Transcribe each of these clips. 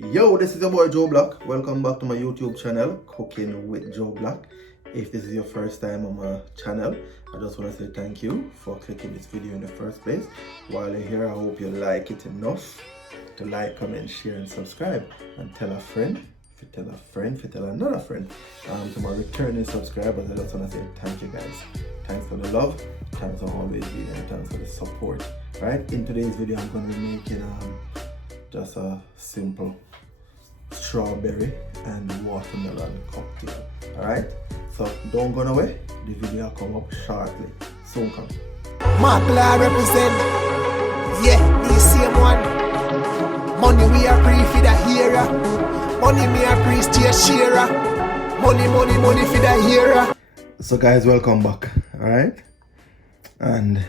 Yo, this is your boy JoeBlack. Welcome back to my YouTube channel, Cooking with JoeBlack. If this is your first time on my channel, I just want to say thank you for clicking this video in the first place. While you're here, I hope you like it enough to like, comment, share, and subscribe. And tell a friend, if you tell a friend, if you tell another friend. To my returning subscribers, I just want to say thank you guys. Thanks for the love, thanks for always being there, thanks for the support. Right, in today's video, I'm going to be making just a simple strawberry and watermelon cocktail. Alright, so don't go away, the video will come up shortly. Soon come. Markla represent, yeah, the same one. Money we are free for the hero. Money me are free to share. Money for the hero. So guys, welcome back. Alright, and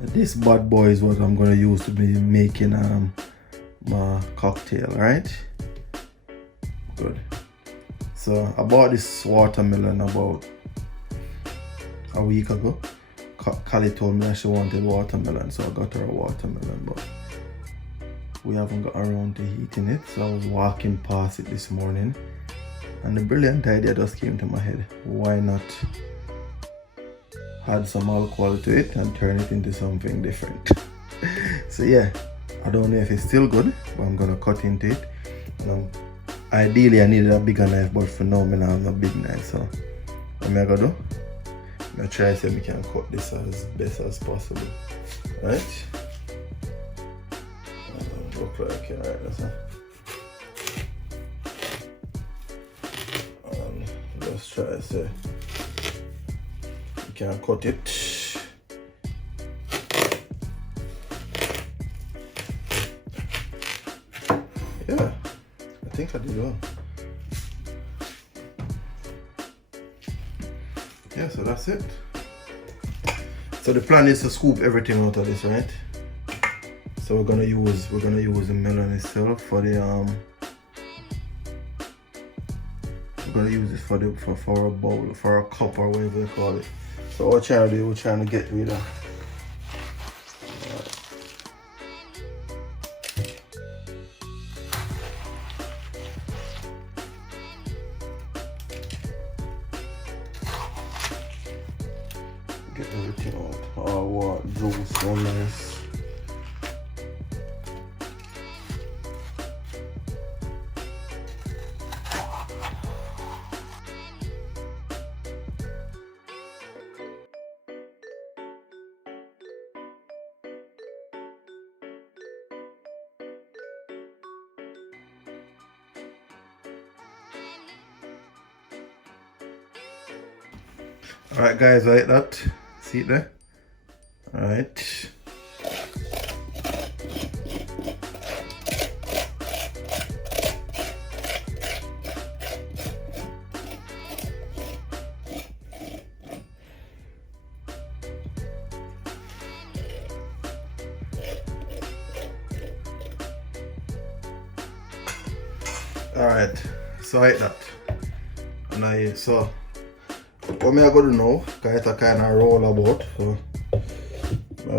this bad boy is what I'm gonna use to be making my cocktail, right? Good. So I bought this watermelon about a week ago. Callie told me that she wanted watermelon, so I got her a watermelon, but we haven't got around to heating it. So I was walking past it this morning and the brilliant idea just came to my head. Why not add some alcohol to it and turn it into something different? So yeah, I don't know if it's still good, but I'm gonna cut into it. Ideally I needed a bigger knife, but for now I don't have a big knife, so what am I gonna do? I'm gonna try to see if we can cut this as best as possible. Right? Look like it, right? That's it. Let's try to see. You can cut it. Yeah, I think I did well. Yeah, so that's it. So the plan is to scoop everything out of this, right? So we're gonna use the melon itself for the we're gonna use it for a bowl, for a cup, or whatever you call it. So what we're trying to do, we're trying to get rid of everything out. Oh, what juice, so nice. Alright guys, like that. See it there? Alright. Alright, so like that. And so what I'm going to do now, because it's a kind of roll about, so I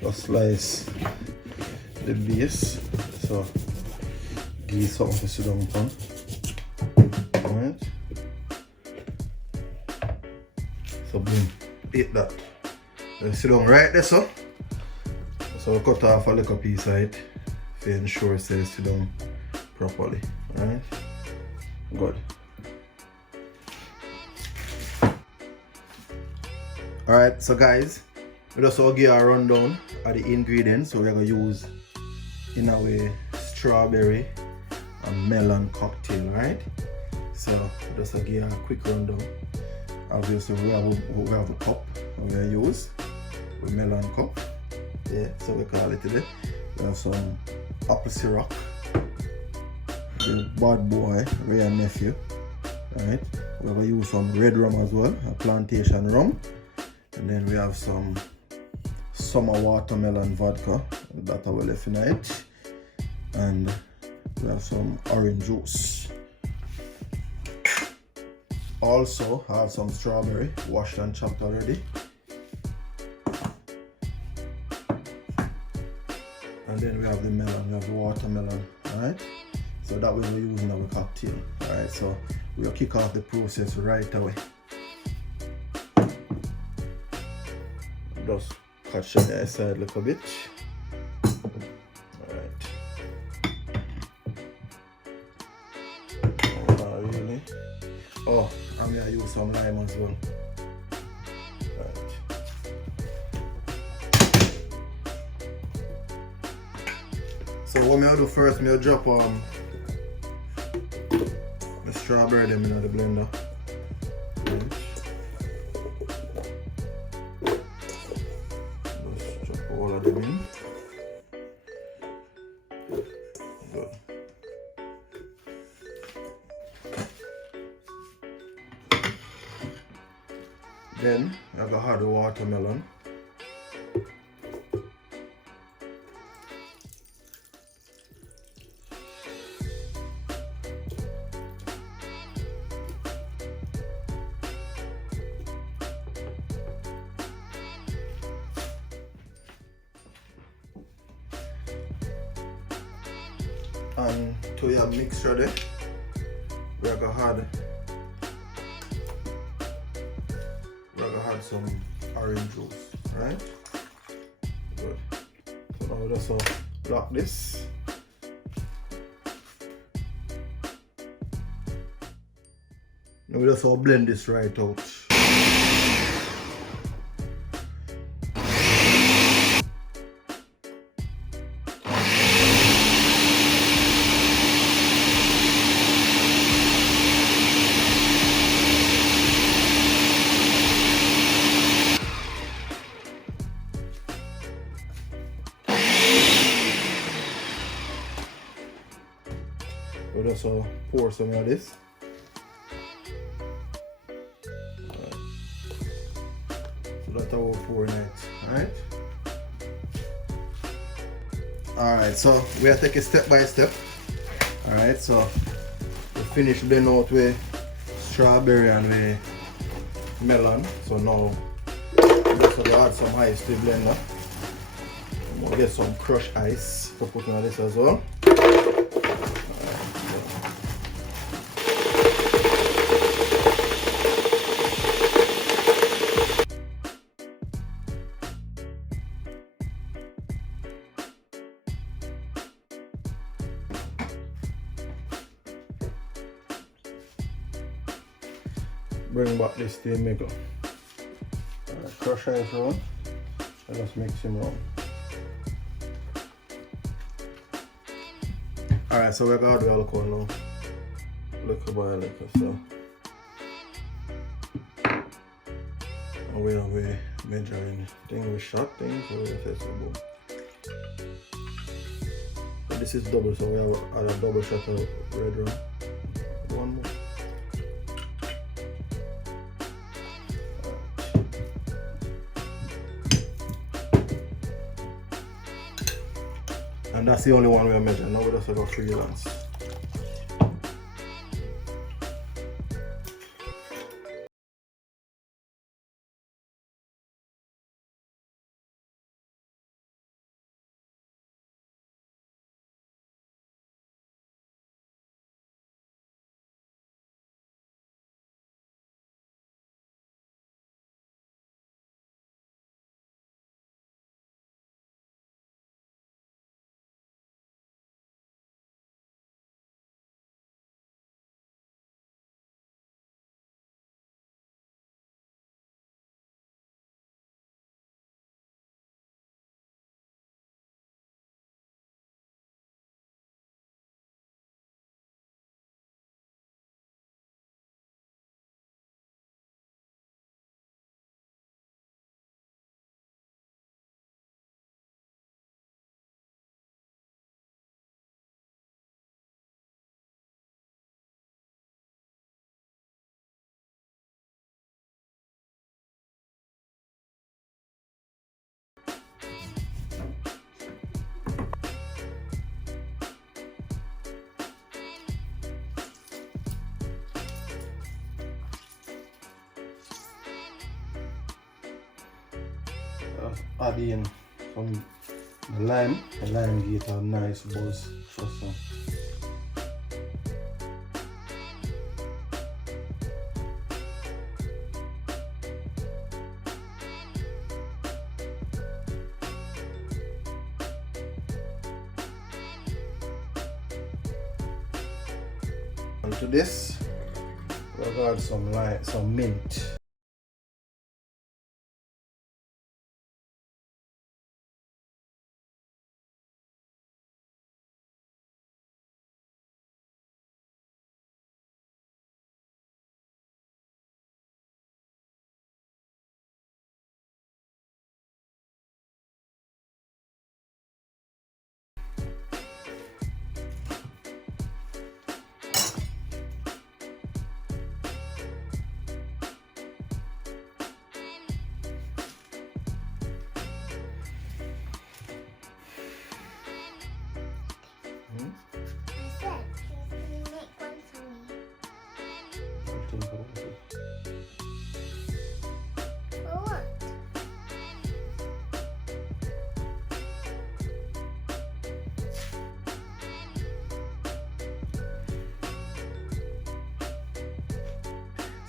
just slice the base, so give it something to sit down on. Alright, so boom, eat that. Then sit down right there, so I cut off a little piece of it to ensure it stays sit down properly. Alright, good. Alright, so guys, we just will give a rundown of the ingredients. So we're gonna use in a way strawberry and melon cocktail, right? So just to give a quick rundown. Obviously we have a cup we're gonna use, a melon cup. Yeah, so we call it today. We have some apple Ciroc. The bad boy, Ray and nephew, right? We're gonna use some red rum as well, a plantation rum, and then we have some summer watermelon vodka that I will left in it, and we have some orange juice. Also have some strawberry washed and chopped already, And then we have the melon, we have the watermelon, alright? So that way we're using our cocktail, alright? So we'll kick off the process right away. Just cut the side a little bit. Alright. Oh, not really. Oh, I'm gonna use some lime as well. Right. So what I'm gonna do first, I'm gonna drop the strawberry them in the blender. Right. Just drop all of them in. Good. Then I go add the watermelon. And to your mixture there, we're gonna add some orange juice, right? Good. So now we just block this. Now we just blend this right out. We'll just pour some of this. Right. So that's how we're pouring it, alright? Alright, so we are taking step by step. Alright, so we finish blending out with strawberry and with melon. So now we're just going to add some ice to the blender. And we'll get some crushed ice to put on this as well. Bring back this to the maker. Crush ice round and just mix him round. Alright, so we're gonna do alcohol now. Liquor by liquor, so. And we have a measuring thing with shot thing, so we say so boom. So this is double, so we have a double shot of red rum. One more. And that's the only one we are measuring. Now we just have a freelance. Add in some The lime get a nice buzz. Trust me. And to this, we've got some mint.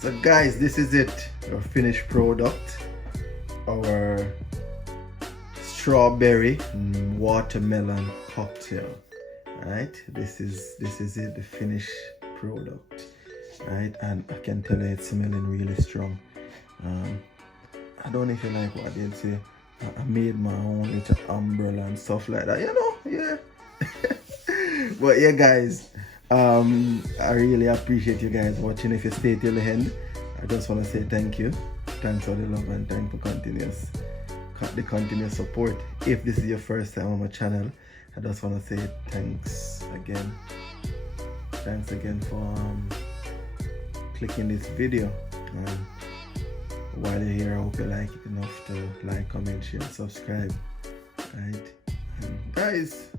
So guys, this is it, our finished product, our strawberry and watermelon cocktail. Right, this is it, the finished product. Right, and I can tell you it's smelling really strong. I don't know if you like what I did say. I made my own little umbrella and stuff like that, you know. Yeah. But yeah guys, I really appreciate you guys watching. If you stay till the end, I just want to say thank you. Thanks for the love and thanks for the continuous support. If this is your first time on my channel, I just want to say thanks again. Thanks again for clicking this video. While you're here, I hope you like it enough to like, comment, share, and subscribe. Right? And guys,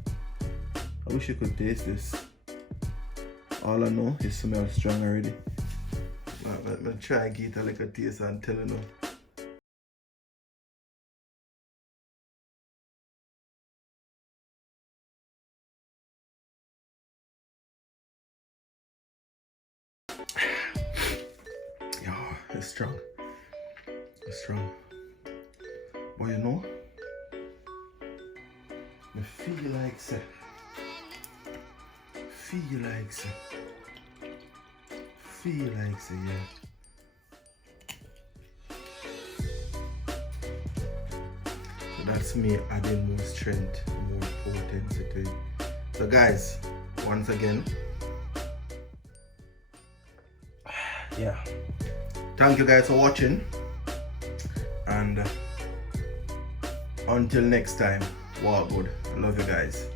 I wish you could taste this. All I know, it smells strong already. Let me try and get a little taste and tell you now. Yeah, it's strong. It's strong. But you know, I feel like yeah. So that's me adding more strength, more potency to it. So guys, once again, yeah, thank you guys for watching, and until next time, walk good. I love you guys.